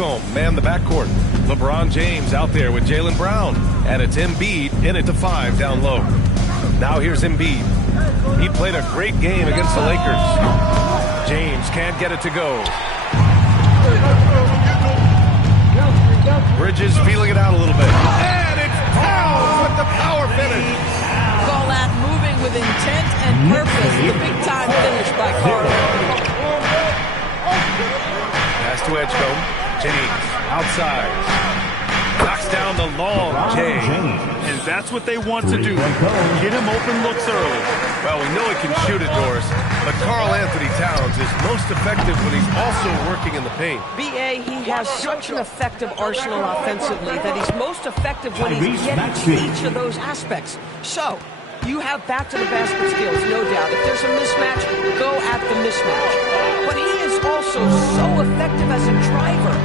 Man the backcourt. LeBron James out there with Jaylen Brown. And it's Embiid in it to 5 down low. Now here's Embiid. He played a great game against the Lakers. James can't get it to go. Bridges feeling it out a little bit. And it's Towns with the power finish. Call that moving with intent and purpose. The big-time finish by Carter. Pass to Edgecombe. James outside. Knocks down the long J. And that's what they want to do. Get him open looks early. Well, we know he can shoot it, Doris, but Karl Anthony Towns is most effective when he's also working in the paint. B.A., he has such an effective arsenal offensively that he's most effective when he's getting to each of those aspects. So, you have back-to-the-basket skills, no doubt. If there's a mismatch, go at the mismatch. But he is also so effective as a driver.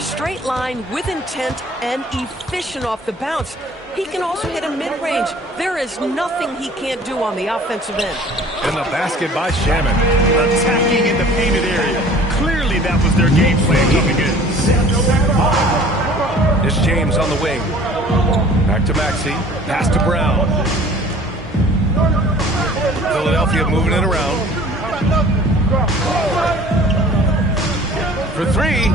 Straight line with intent and efficient off the bounce. He can also hit a mid-range. There is nothing he can't do on the offensive end. And the basket by Shaman. Attacking in the painted area. Clearly that was their game plan coming in. It's James on the wing. Back to Maxey. Pass to Brown. Philadelphia moving it around. For 3.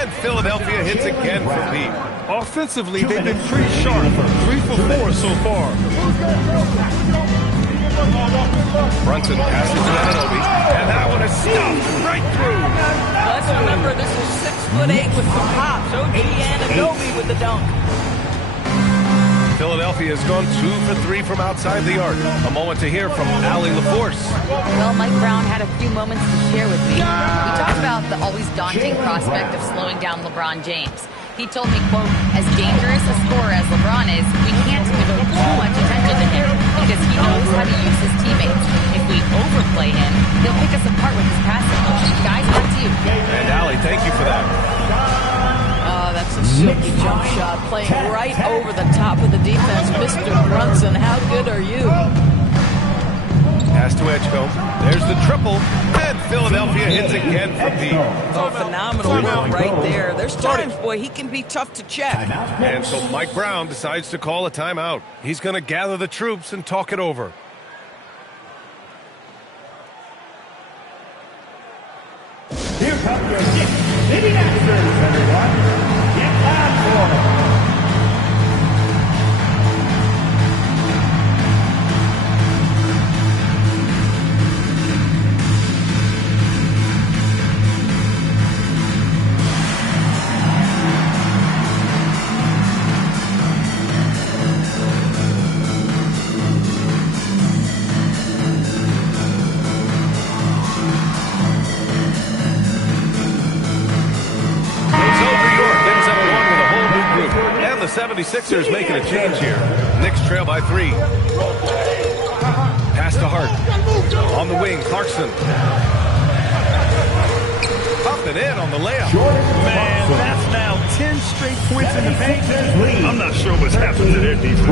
And Philadelphia hits again for Pete. Offensively, they've been pretty sharp. 3 for 4 so far. Brunson passes to Anunoby, and that one is stuffed right through. Let's remember this is 6'8" with some pops. OG Anunoby with the dunk. Philadelphia has gone 2 for 3 from outside the arc. A moment to hear from Allie LaForce. Well, Mike Brown had a few moments to share with me. We talked about the always daunting prospect of slowing down LeBron James. He told me, quote, as dangerous a scorer as LeBron is, we can't devote too much attention to him because he knows how to use his teammates. If we overplay him, he'll pick us apart with his passing. Guys, back to you. And Allie, thank you for that. Oh, that's a silky jump shot, playing right over the top of the defense. Mr. Brunson, how good are you? Pass to Edgecombe. There's the triple. And Philadelphia hits again from deep. Oh, phenomenal work right there. There's times, boy, he can be tough to check. And so Mike Brown decides to call a timeout. He's going to gather the troops and talk it over. Here comes your city answers, everyone. Get loud for them. The 76ers making a change here. Knicks trail by 3. Pass to Hart. On the wing, Clarkson. Popping in on the layup. Man, that's now 10 straight points in the paint. I'm not sure what's happened to their defense.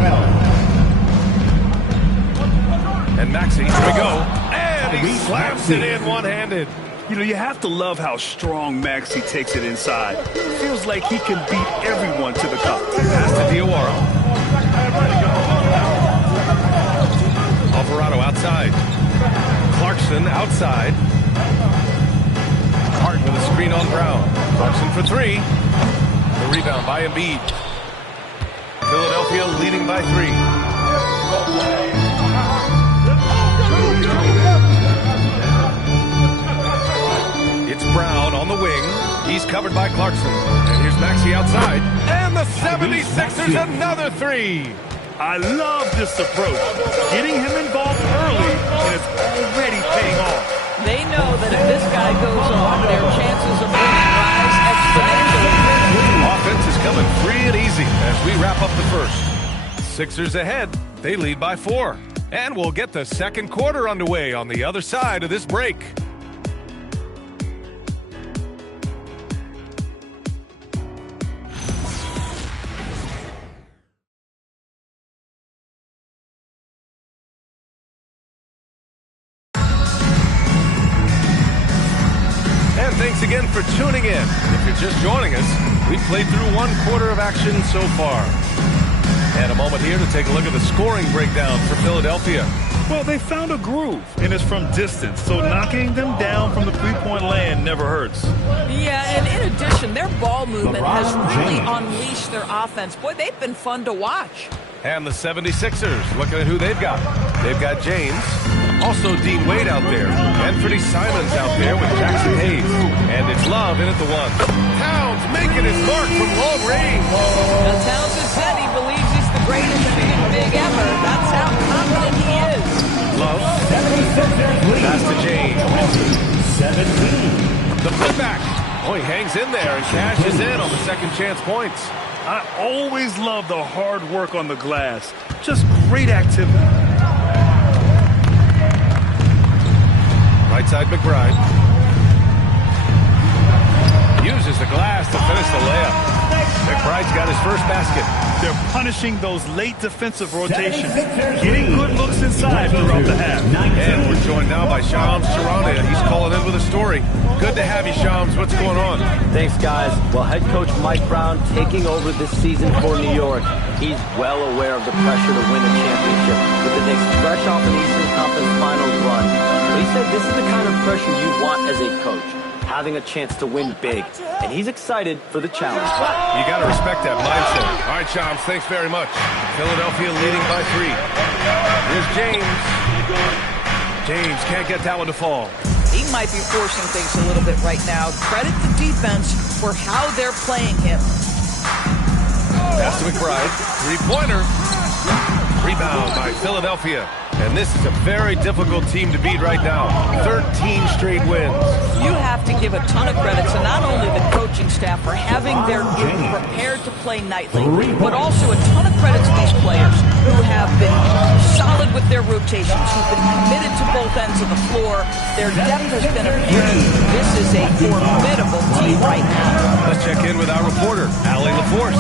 And Maxey, here we go. And he slams it in one-handed. You know, you have to love how strong Maxey takes it inside. Feels like he can beat everyone to the cup. Pass to Diawara. Alvarado outside. Clarkson outside. Hart with a screen on Brown. Clarkson for 3. The rebound by Embiid. Philadelphia leading by 3. Brown on the wing. He's covered by Clarkson. And here's Maxey outside. And the 76ers another 3. I love this approach. Getting him involved early, and it's already paying off. They know that if this guy goes on, their chances of winning rise exponentially. Offense is coming free and easy as we wrap up the first. Sixers ahead. They lead by 4. And we'll get the second quarter underway on the other side of this break. thanks again for tuning in. If you're just joining us, we've played through 1 quarter of action so far. And a moment here to take a look at the scoring breakdown for Philadelphia. Well, they found a groove, and it's from distance, so knocking them down from the three-point land never hurts. Yeah, and in addition, their ball movement has really unleashed their offense. Boy, they've been fun to watch. And the 76ers, looking at who they've got. They've got James, also Dean Wade out there, Anthony Simons out there with Jackson Hayes. And it's Love in at the 1. Towns making his mark from long range. Now, Towns has said he believes he's the greatest shooting big ever. That's how confident he is. Love. Pass to James. 17. The putback. Oh, he hangs in there and cashes in on the second chance points. I always love the hard work on the glass. Just great activity. Right side McBride. Uses the glass to finish the layup. McBride's got his first basket. They're punishing those late defensive rotations, getting good looks inside throughout the half. And we're joined now by Shams Charania. He's calling in with a story. Good to have you, Shams. What's going on? Thanks, guys. Well, head coach Mike Brown taking over this season for New York. He's well aware of the pressure to win a championship with the Knicks fresh off an Eastern Conference Finals run. But he said this is the kind of pressure you want as a coach, having a chance to win big. And he's excited for the challenge. You got to respect that mindset. All right, Shams, thanks very much. Philadelphia leading by 3. Here's James. James can't get that one to fall. He might be forcing things a little bit right now. Credit the defense for how they're playing him. Pass to McBride. 3-pointer. Rebound by Philadelphia. And this is a very difficult team to beat right now. 13 straight wins. You have to give a ton of credit to not only the coaching staff for having their group prepared to play nightly, but also a ton of credit to these players who have been solid with their rotations, who've been committed to both ends of the floor. Their depth has been apparent. This is a formidable team right now. Let's check in with our reporter, Allie LaForce.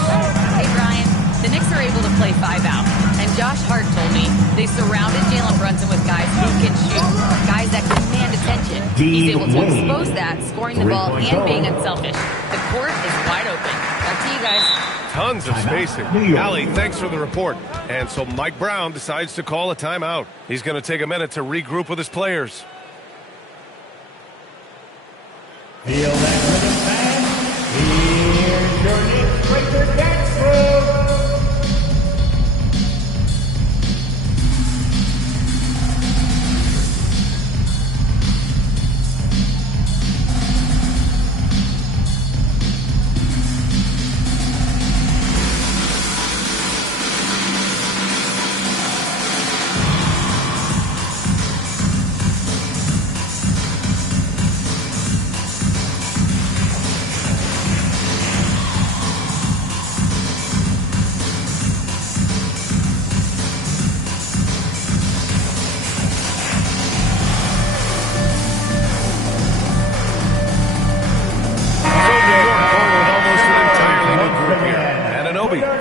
Hey, Brian. The Knicks are able to play 5 out. And Josh Hart told me they surrounded Jalen Brunson with guys who can shoot, guys that command attention. He's able to expose that, scoring the ball and being unselfish. The court is wide open. Back to you guys. Tons of spacing. Allie, thanks for the report. And so Mike Brown decides to call a timeout. He's going to take a minute to regroup with his players. Feel that rhythm, fans? Here's your Knicks breaker dance move.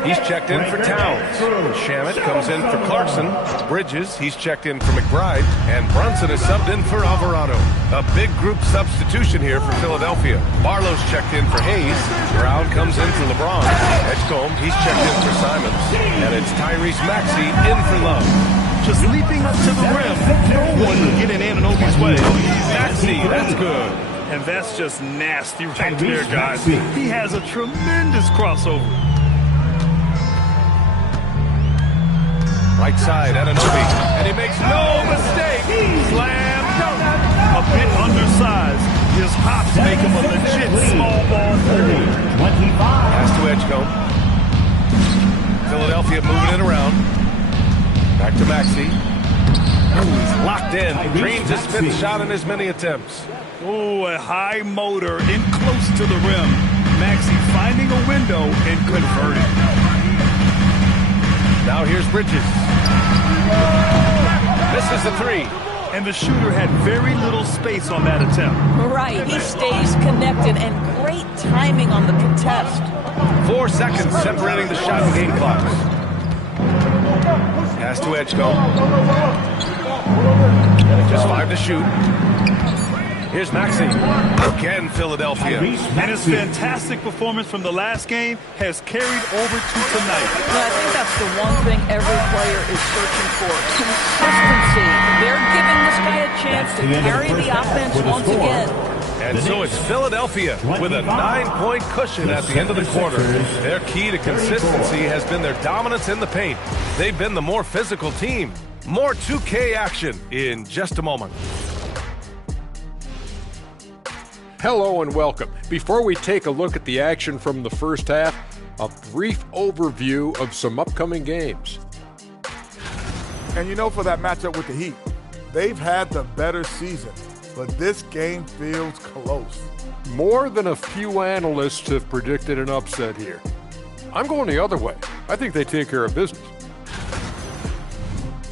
He's checked in for Towns. Shamet comes in for Clarkson. Bridges, he's checked in for McBride. And Brunson is subbed in for Alvarado. A big group substitution here for Philadelphia. Barlow's checked in for Hayes. Brown comes in for LeBron. Edgecombe, he's checked in for Simons. And it's Tyrese Maxey in for Love. Just leaping up to the rim. No one can get in Anunoby's way. Maxey, that's good. And that's just nasty right there, guys. He has a tremendous crossover. Right side, Anunoby. And he makes no mistake. Slam dunk. A bit undersized. His hops make him a legit small ball forward. Pass to Edgecombe. Philadelphia moving it around. Back to Maxey. He's locked in. Dreams his fifth shot in as many attempts. Oh, a high motor in close to the rim. Maxey finding a window and converting. Now here's Bridges. Misses the 3. And the shooter had very little space on that attempt. Right, he stays connected and great timing on the contest. 4 seconds separating the shot and game clocks. Pass to Edgecombe. Just 5 to shoot. Here's Maxey. Again, Philadelphia. And his fantastic performance from the last game has carried over to tonight. Well, I think that's the one thing every player is searching for. Consistency. They're giving this guy a chance to carry the offense once again. And so it's Philadelphia with a 9-point cushion at the end of the quarter. Their key to consistency has been their dominance in the paint. They've been the more physical team. More 2K action in just a moment. Hello and welcome. Before we take a look at the action from the first half, a brief overview of some upcoming games. And you know, for that matchup with the Heat, they've had the better season, but this game feels close. More than a few analysts have predicted an upset here. I'm going the other way. I think they take care of business.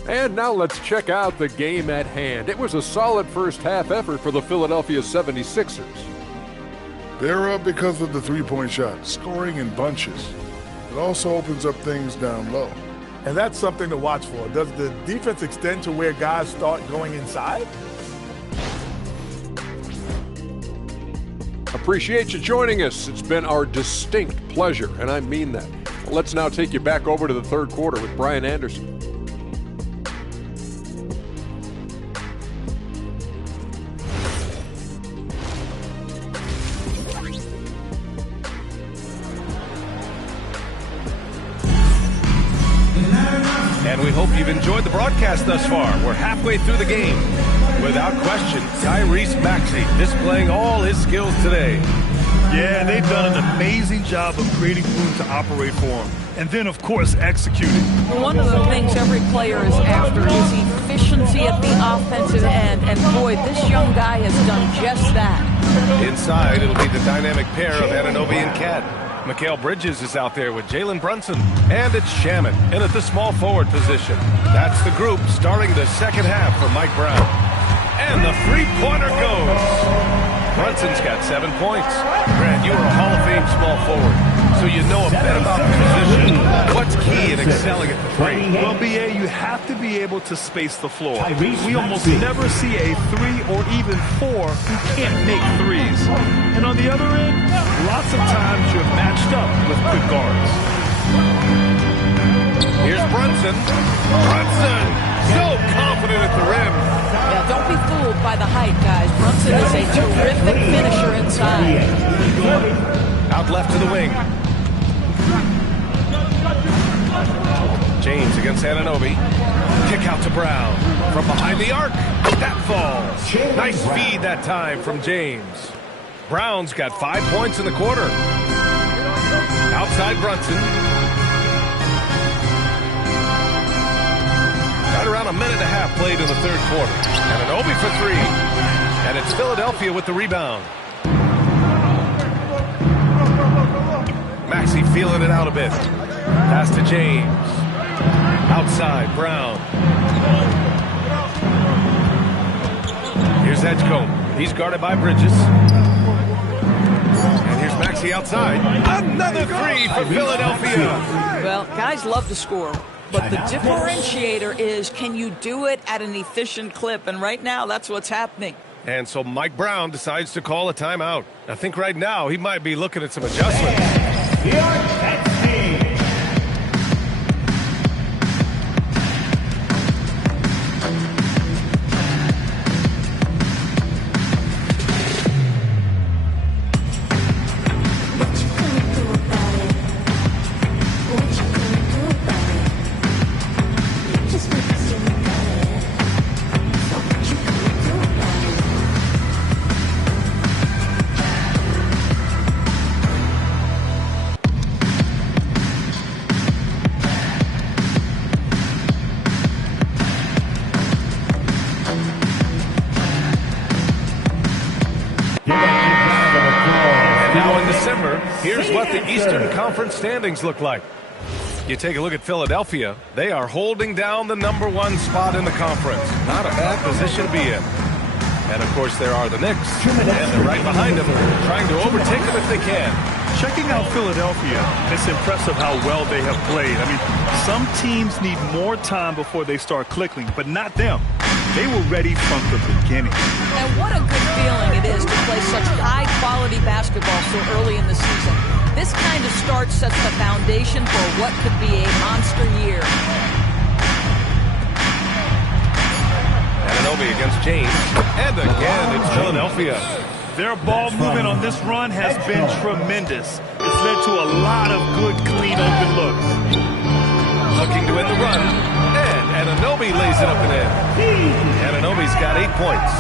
And now let's check out the game at hand. It was a solid first half effort for the Philadelphia 76ers. They're up because of the three-point shot, scoring in bunches. It also opens up things down low. And that's something to watch for. Does the defense extend to where guys start going inside? Appreciate you joining us. It's been our distinct pleasure, and I mean that. Let's now take you back over to the third quarter with Brian Anderson. And we hope you've enjoyed the broadcast thus far. We're halfway through the game. Without question, Tyrese Maxey displaying all his skills today. Yeah, they've done an amazing job of creating room to operate for him. And then, of course, executing. One of the things every player is after is efficiency at the offensive end. And boy, this young guy has done just that. Inside, it'll be the dynamic pair of Anunoby and Cat. Mikal Bridges is out there with Jalen Brunson. And it's Shaman in at the small forward position. That's the group starting the second half for Mike Brown. And the three-pointer goes. Brunson's got 7 points. Grant, you are a Hall of Fame small forward, so you know a bit about the position. What's key in excelling at the three? Well, B.A., you have to be able to space the floor. We almost never see a 3 or even 4 who can't make threes. And on the other end, lots of times you're matched up with good guards. Here's Brunson. Brunson, so confident at the rim. Yeah, don't be fooled by the height, guys. Brunson is a terrific finisher inside. Out left to the wing. James against Anunoby. Kick out to Brown. From behind the arc. That falls. Nice feed that time from James. Brown's got 5 points in the quarter. Outside Brunson. Right around a minute and a half played in the third quarter. Anunoby for 3. And it's Philadelphia with the rebound. Maxey feeling it out a bit. Pass to James. Outside, Brown. Here's Edgecombe. He's guarded by Bridges. And here's Maxey outside. Another 3 for Philadelphia. Well, guys love to score. But the differentiator is, can you do it at an efficient clip? And right now, that's what's happening. And so Mike Brown decides to call a timeout. I think right now he might be looking at some adjustments. Here's what the Eastern Conference standings look like. You take a look at Philadelphia. They are holding down the #1 spot in the conference. Not a bad position to be in. And, of course, there are the Knicks. And they're right behind them, trying to overtake them if they can. Checking out Philadelphia, it's impressive how well they have played. I mean, some teams need more time before they start clicking, but not them. They were ready from the beginning. And what a good feeling it is to play such high-quality basketball so early in the season. This kind of start sets the foundation for what could be a monster year. Anunoby against James. And again, it's Philadelphia. Their ball movement on this run has been tremendous. It's led to a lot of good, clean, open looks. Looking to win the run. And Anunoby lays it up and in. Anunoby's got 8 points.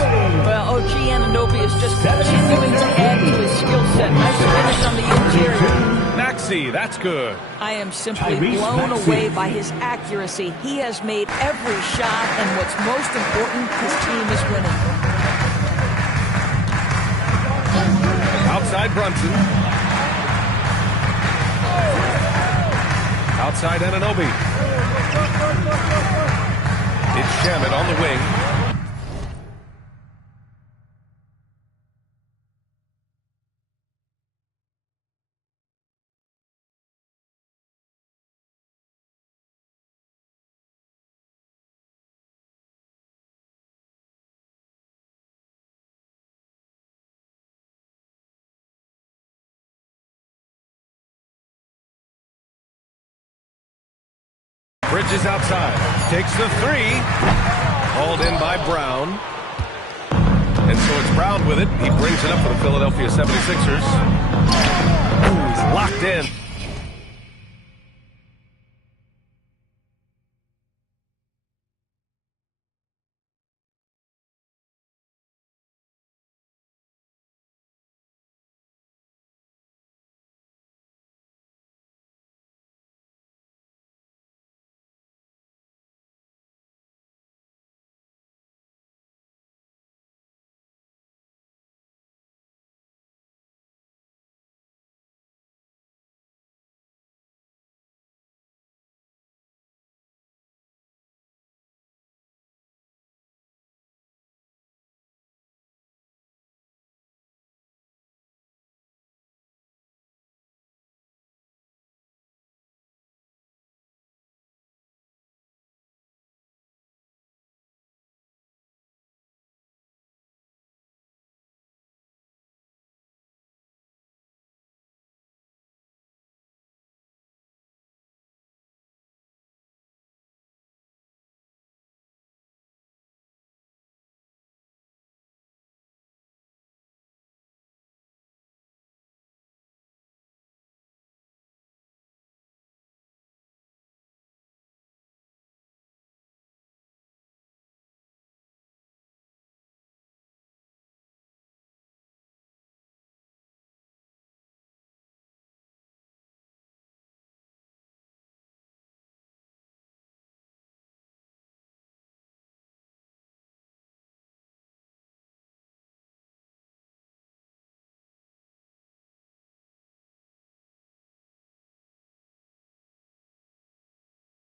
Well, OG Anunoby is just continuing to add to his skill set. Nice finish on the interior. Maxey, that's good. I am simply blown away by his accuracy. He has made every shot, and what's most important, his team is winning. Outside Brunson. Outside Anunoby. It's Shamet on the wing. Bridges outside. Takes the three. Hauled in by Brown. And so it's Brown with it. He brings it up for the Philadelphia 76ers. Ooh, he's locked in.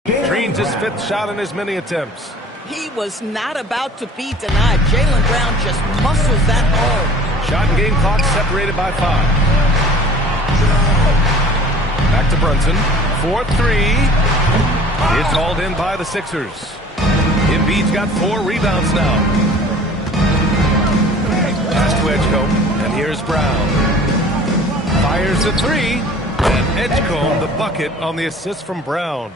Drains his 5th shot in as many attempts. He was not about to be denied. Jaylen Brown just muscles that home. Shot and game clock separated by 5. Back to Brunson. 4-3. It's hauled in by the Sixers. Embiid's got 4 rebounds now. Pass to Edgecombe. And here's Brown. Fires the 3. And Edgecombe the bucket on the assist from Brown.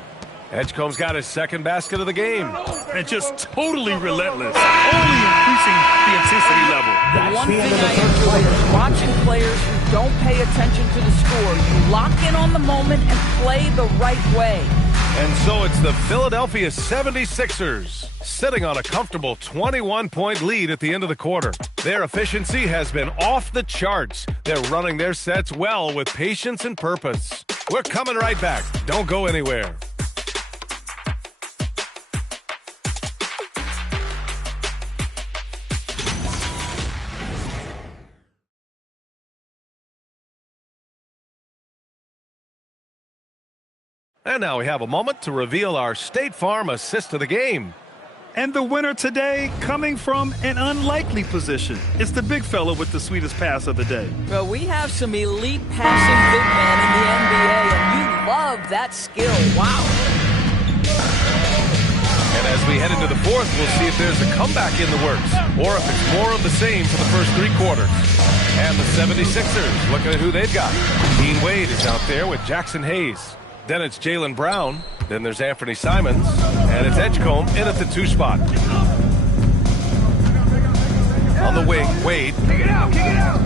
Edgecombe's got his 2nd basket of the game. And just totally relentless, only increasing the intensity level. One thing I enjoy is watching players who don't pay attention to the score. You lock in on the moment and play the right way. And so it's the Philadelphia 76ers sitting on a comfortable 21-point lead at the end of the quarter. Their efficiency has been off the charts. They're running their sets well with patience and purpose. We're coming right back. Don't go anywhere. And now we have a moment to reveal our State Farm assist of the game. And the winner today coming from an unlikely position. It's the big fella with the sweetest pass of the day. Well, we have some elite passing big men in the NBA, and you love that skill. Wow. And as we head into the fourth, we'll see if there's a comeback in the works or if it's more of the same for the first three quarters. And the 76ers, looking at who they've got. Dean Wade is out there with Jackson Hayes. Then it's Jaylen Brown. Then there's Anthony Simons. And it's Edgecombe in at the 2 spot. On the wing, Wade. Kick it out, kick it out.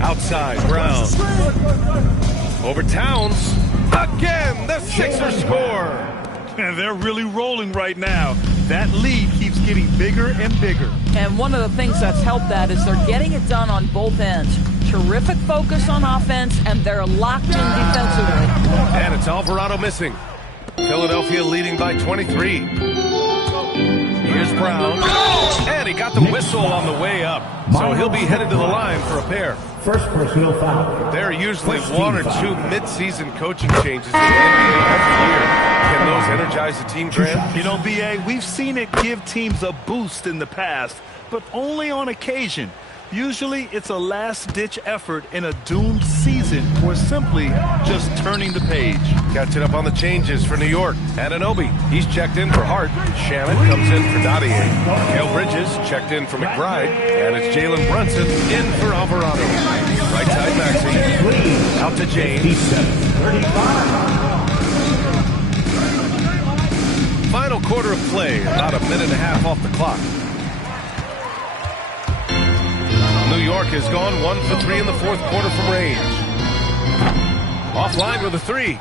Outside, Brown. Over Towns. Again, the Sixers score. And they're really rolling right now. That lead keeps getting bigger and bigger. And one of the things that's helped that is they're getting it done on both ends. Terrific focus on offense, and they're locked in defensively. And it's Alvarado missing. Philadelphia leading by 23. Here's Brown. And he got the whistle on the way up. So he'll be headed to the line for a pair. First personal foul. There are usually one or two mid-season coaching changes in the NBA every year. Can those energize the team, Grant? You know, B.A., we've seen it give teams a boost in the past, but only on occasion. Usually it's a last-ditch effort in a doomed season or simply just turning the page. Catching up on the changes for New York. Anunoby, he's checked in for Hart. Shannon comes in for Dottier. Mikal Bridges checked in for McBride. And it's Jalen Brunson in for Alvarado. Right side Maxey. Out to James. Final quarter of play, about a minute and a half off the clock. New York has gone 1 for 3 in the fourth quarter from range. Offline with a 3.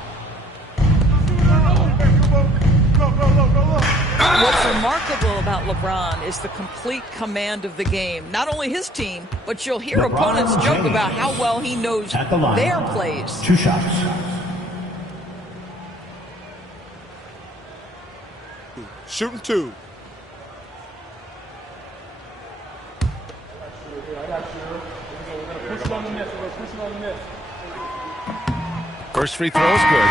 What's remarkable about LeBron is the complete command of the game. Not only his team, but you'll hear opponents joke about how well he knows their plays. 2 shots. Shooting 2. First free throw is good.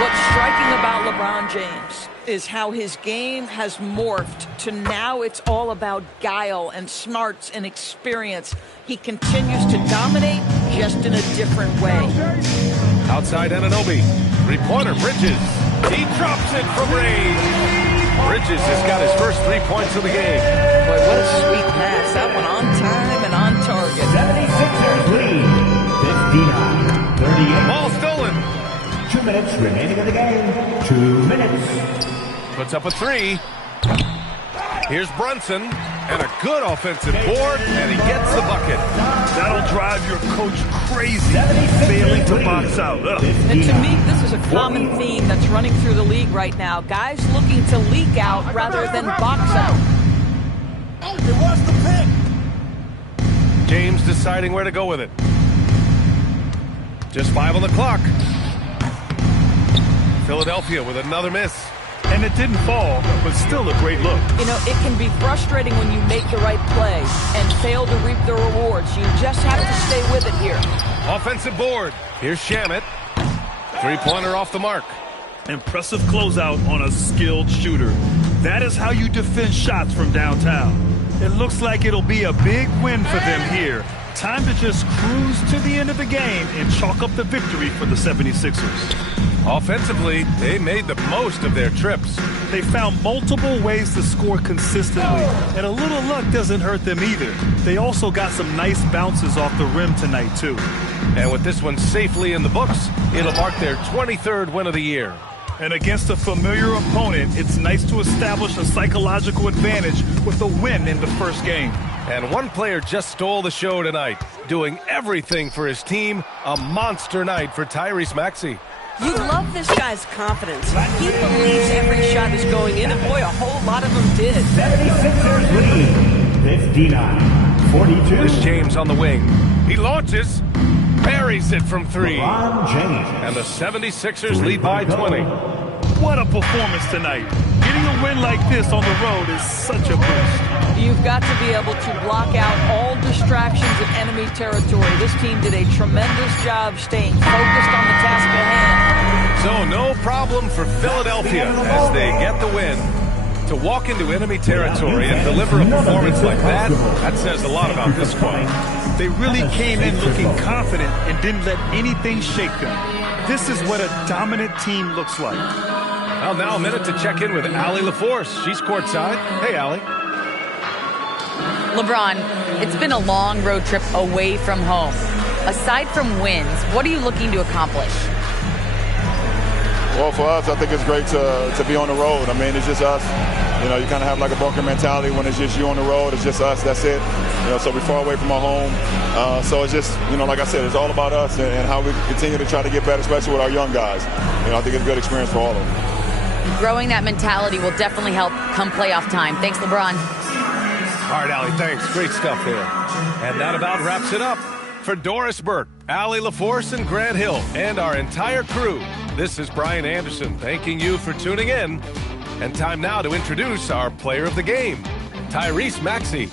What's striking about LeBron James is how his game has morphed to now it's all about guile and smarts and experience. He continues to dominate just in a different way. Outside Anunoby. Three-pointer, Bridges. He drops it from range. Bridges has got his first 3 points of the game. Boy, what a sweet pass. That one on time and on target. 76ers lead. 59-38. Ball stolen. 2 minutes remaining in the game. 2 minutes. Puts up a 3. Here's Brunson. And a good offensive board. And he gets the bucket. That'll drive your coach crazy, failing to box out. Ugh. And to me, this is a common theme that's running through the league right now. Guys looking to leak out rather than box out. It was the pick. James deciding where to go with it. Just 5 on the clock. Philadelphia with another miss. And it didn't fall, but still a great look. You know, it can be frustrating when you make the right play and fail to reap the rewards. You just have to stay with it here. Offensive board. Here's Shamet. Three-pointer off the mark. Impressive closeout on a skilled shooter. That is how you defend shots from downtown. It looks like it'll be a big win for them here. Time to just cruise to the end of the game and chalk up the victory for the 76ers. Offensively, they made the most of their trips. They found multiple ways to score consistently, and a little luck doesn't hurt them either. They also got some nice bounces off the rim tonight, too. And with this one safely in the books, it'll mark their 23rd win of the year. And against a familiar opponent, it's nice to establish a psychological advantage with a win in the first game. And one player just stole the show tonight, doing everything for his team. A monster night for Tyrese Maxey. You love this guy's confidence. He believes every shot is going in, and boy, a whole lot of them did. 76ers lead. 59-42. Here's James on the wing. He launches, buries it from 3. LeBron James. And the 76ers lead by 20. What a performance tonight. Getting a win like this on the road is such a boost. You've got to be able to block out all distractions in enemy territory. This team did a tremendous job staying focused on the task at hand. So no problem for Philadelphia as they get the win. To walk into enemy territory and deliver a performance like that, that says a lot about this squad. They really came in looking confident and didn't let anything shake them. This is what a dominant team looks like. Well, now a minute to check in with Allie LaForce. She's courtside. Hey, Allie. LeBron, it's been a long road trip away from home. Aside from wins, what are you looking to accomplish? Well, for us, I think it's great to be on the road. I mean, it's just us. You know, you kind of have like a bunker mentality when it's just you on the road. It's just us. That's it. You know, so we're far away from our home. So it's just, you know, like I said, it's all about us and how we continue to try to get better, especially with our young guys. You know, I think it's a good experience for all of them. Growing that mentality will definitely help come playoff time. Thanks, LeBron. All right, Allie, thanks. Great stuff there. And that about wraps it up. For Doris Burke, Allie LaForce, and Grant Hill, and our entire crew, this is Brian Anderson thanking you for tuning in. And time now to introduce our player of the game, Tyrese Maxey.